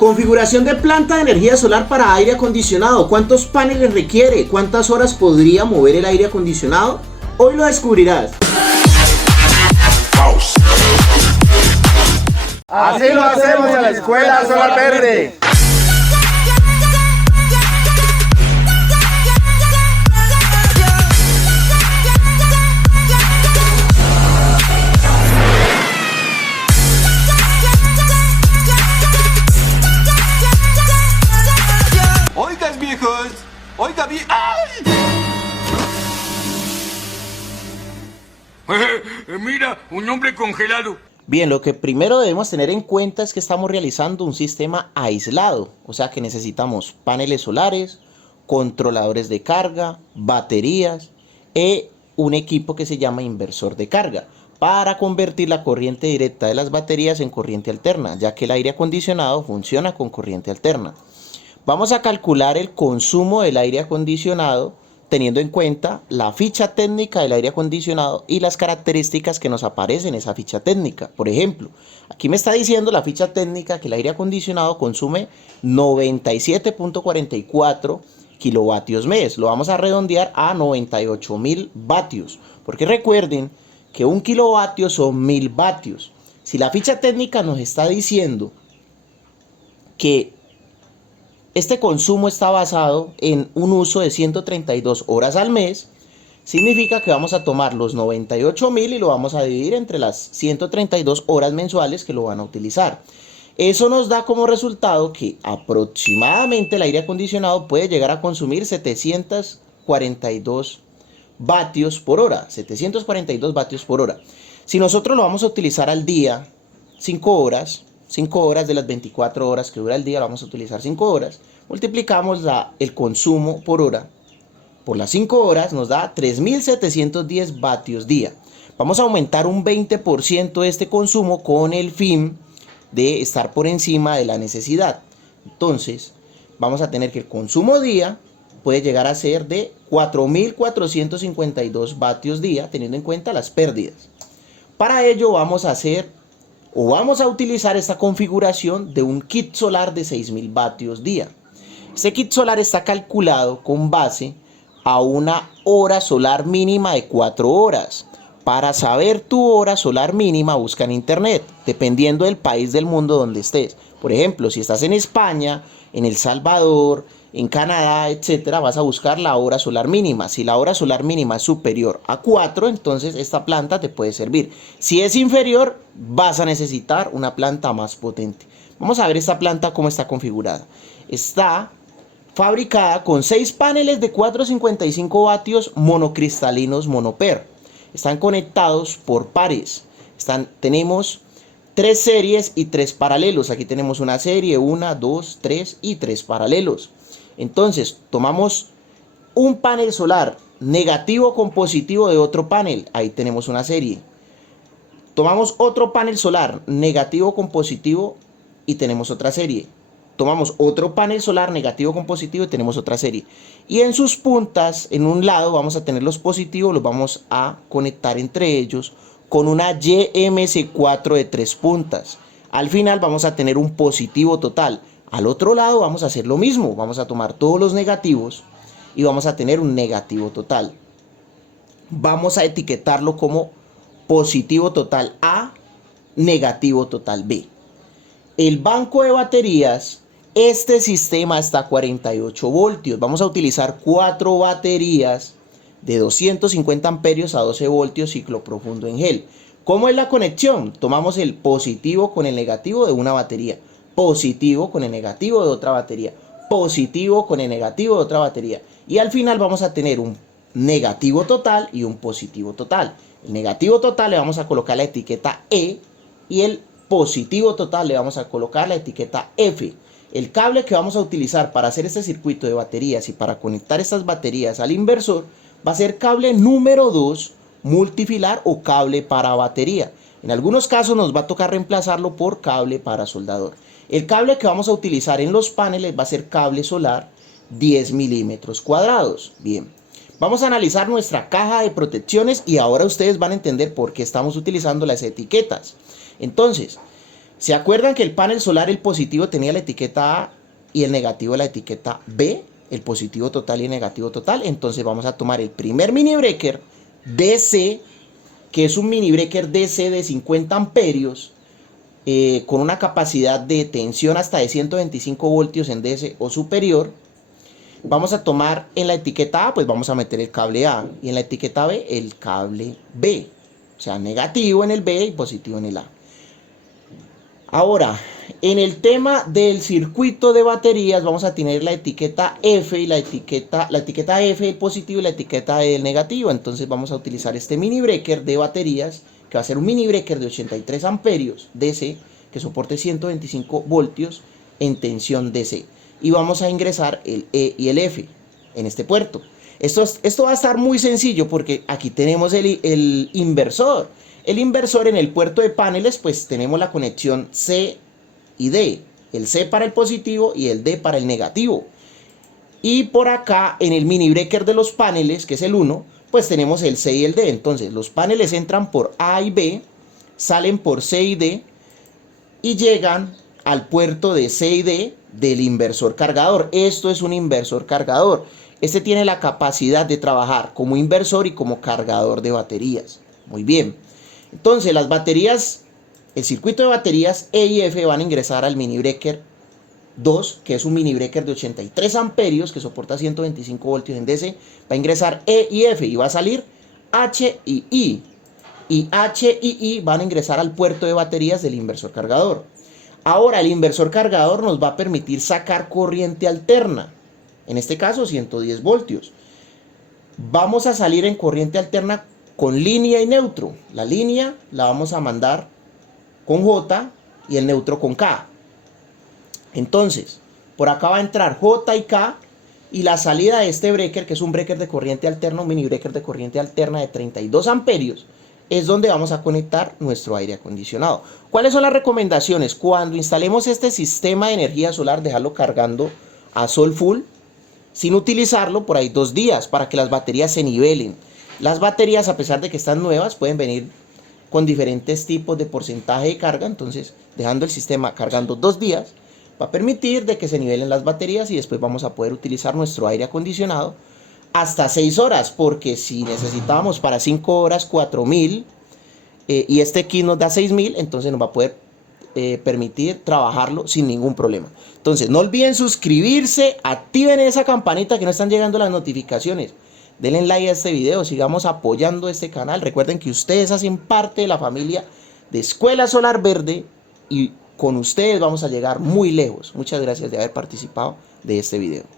Configuración de planta de energía solar para aire acondicionado. ¿Cuántos paneles requiere? ¿Cuántas horas podría mover el aire acondicionado? Hoy lo descubrirás. Así lo hacemos en la Escuela Solar Verde. Oigan, viejos, oiga bien. ¡Ay! Mira, un hombre congelado. Bien, lo que primero debemos tener en cuenta es que estamos realizando un sistema aislado, o sea que necesitamos paneles solares, controladores de carga, baterías y un equipo que se llama inversor de carga para convertir la corriente directa de las baterías en corriente alterna, ya que el aire acondicionado funciona con corriente alterna. Vamos a calcular el consumo del aire acondicionado teniendo en cuenta la ficha técnica del aire acondicionado y las características que nos aparecen en esa ficha técnica. Por ejemplo, aquí me está diciendo la ficha técnica que el aire acondicionado consume 97.44 kilovatios mes. Lo vamos a redondear a 98.000 vatios, porque recuerden que 1 kilovatio son 1000 vatios. Si la ficha técnica nos está diciendo que este consumo está basado en un uso de 132 horas al mes, significa que vamos a tomar los 98.000 y lo vamos a dividir entre las 132 horas mensuales que lo van a utilizar. Eso nos da como resultado que aproximadamente el aire acondicionado puede llegar a consumir 742 vatios por hora. 742 vatios por hora. Si nosotros lo vamos a utilizar al día, 5 horas de las 24 horas que dura el día, lo vamos a utilizar 5 horas, multiplicamos el consumo por hora por las 5 horas, nos da 3.710 vatios día. Vamos a aumentar un 20% este consumo con el fin de estar por encima de la necesidad. Entonces, vamos a tener que el consumo día puede llegar a ser de 4.452 vatios día, teniendo en cuenta las pérdidas. Para ello vamos a utilizar esta configuración de un kit solar de 6.000 vatios día. Este kit solar está calculado con base a una hora solar mínima de 4 horas. Para saber tu hora solar mínima, busca en internet, dependiendo del país del mundo donde estés. Por ejemplo, si estás en España, en El Salvador, en Canadá, etcétera, vas a buscar la hora solar mínima. Si la hora solar mínima es superior a 4, entonces esta planta te puede servir. Si es inferior, vas a necesitar una planta más potente. Vamos a ver esta planta cómo está configurada. Está fabricada con 6 paneles de 455 vatios monocristalinos monoper. Están conectados por pares. Tenemos 3 series y 3 paralelos. Aquí tenemos una serie, 1, 2, 3 y 3 paralelos. Entonces, tomamos un panel solar negativo con positivo de otro panel. Ahí tenemos una serie. Tomamos otro panel solar negativo con positivo y tenemos otra serie. Tomamos otro panel solar negativo con positivo y tenemos otra serie. Y en sus puntas, en un lado vamos a tener los positivos, los vamos a conectar entre ellos con una YMC4 de 3 puntas. Al final vamos a tener un positivo total. Al otro lado vamos a hacer lo mismo. Vamos a tomar todos los negativos y vamos a tener un negativo total. Vamos a etiquetarlo como positivo total A, negativo total B. El banco de baterías, este sistema está a 48 voltios. Vamos a utilizar 4 baterías de 250 amperios a 12 voltios ciclo profundo en gel. ¿Cómo es la conexión? Tomamos el positivo con el negativo de una batería, positivo con el negativo de otra batería, positivo con el negativo de otra batería. Y al final vamos a tener un negativo total y un positivo total. El negativo total le vamos a colocar la etiqueta E y el positivo total le vamos a colocar la etiqueta F. El cable que vamos a utilizar para hacer este circuito de baterías y para conectar estas baterías al inversor va a ser cable número 2 multifilar o cable para batería. En algunos casos nos va a tocar reemplazarlo por cable para soldador. El cable que vamos a utilizar en los paneles va a ser cable solar 10 milímetros cuadrados. Bien, vamos a analizar nuestra caja de protecciones y ahora ustedes van a entender por qué estamos utilizando las etiquetas. Entonces, ¿Se acuerdan que el panel solar, el positivo tenía la etiqueta A y el negativo la etiqueta B? El positivo total y el negativo total. Entonces vamos a tomar el primer mini breaker DC, que es un mini breaker DC de 50 amperios, con una capacidad de tensión hasta de 125 voltios en DC o superior. Vamos a tomar en la etiqueta A, pues vamos a meter el cable A, y en la etiqueta B el cable B, o sea, negativo en el B y positivo en el A. Ahora, en el tema del circuito de baterías vamos a tener la etiqueta F y la etiqueta F del positivo y la etiqueta E del negativo. Entonces vamos a utilizar este mini breaker de baterías, que va a ser un mini breaker de 83 amperios DC, que soporte 125 voltios en tensión DC. Y vamos a ingresar el E y el F en este puerto. Esto va a estar muy sencillo porque aquí tenemos el inversor. El inversor en el puerto de paneles, pues tenemos la conexión C y D. El C para el positivo y el D para el negativo. Y por acá en el mini breaker de los paneles, que es el 1, pues tenemos el C y el D. Entonces los paneles entran por A y B, salen por C y D y llegan al puerto de C y D del inversor cargador. Esto es un inversor cargador. Este tiene la capacidad de trabajar como inversor y como cargador de baterías. Muy bien. Entonces las baterías, el circuito de baterías E y F van a ingresar al mini breaker 2, que es un mini breaker de 83 amperios que soporta 125 voltios en DC. Va a ingresar E y F y va a salir H y I. Y H y I van a ingresar al puerto de baterías del inversor cargador. Ahora el inversor cargador nos va a permitir sacar corriente alterna. En este caso 110 voltios. Vamos a salir en corriente alterna con línea y neutro. La línea la vamos a mandar con J y el neutro con K. Entonces, por acá va a entrar J y K, y la salida de este breaker, que es un breaker de corriente alterna, un mini breaker de corriente alterna de 32 amperios, es donde vamos a conectar nuestro aire acondicionado. ¿Cuáles son las recomendaciones? Cuando instalemos este sistema de energía solar, dejarlo cargando a sol full, sin utilizarlo por ahí 2 días, para que las baterías se nivelen. Las baterías, a pesar de que están nuevas, pueden venir con diferentes tipos de porcentaje de carga. Entonces, dejando el sistema cargando 2 días, va a permitir de que se nivelen las baterías y después vamos a poder utilizar nuestro aire acondicionado hasta 6 horas, porque si necesitábamos para 5 horas 4000 y este kit nos da 6000, entonces nos va a poder permitir trabajarlo sin ningún problema. Entonces, no olviden suscribirse, activen esa campanita que no están llegando las notificaciones. Denle like a este video, sigamos apoyando este canal. Recuerden que ustedes hacen parte de la familia de Escuela Solar Verde y con ustedes vamos a llegar muy lejos. Muchas gracias de haber participado de este video.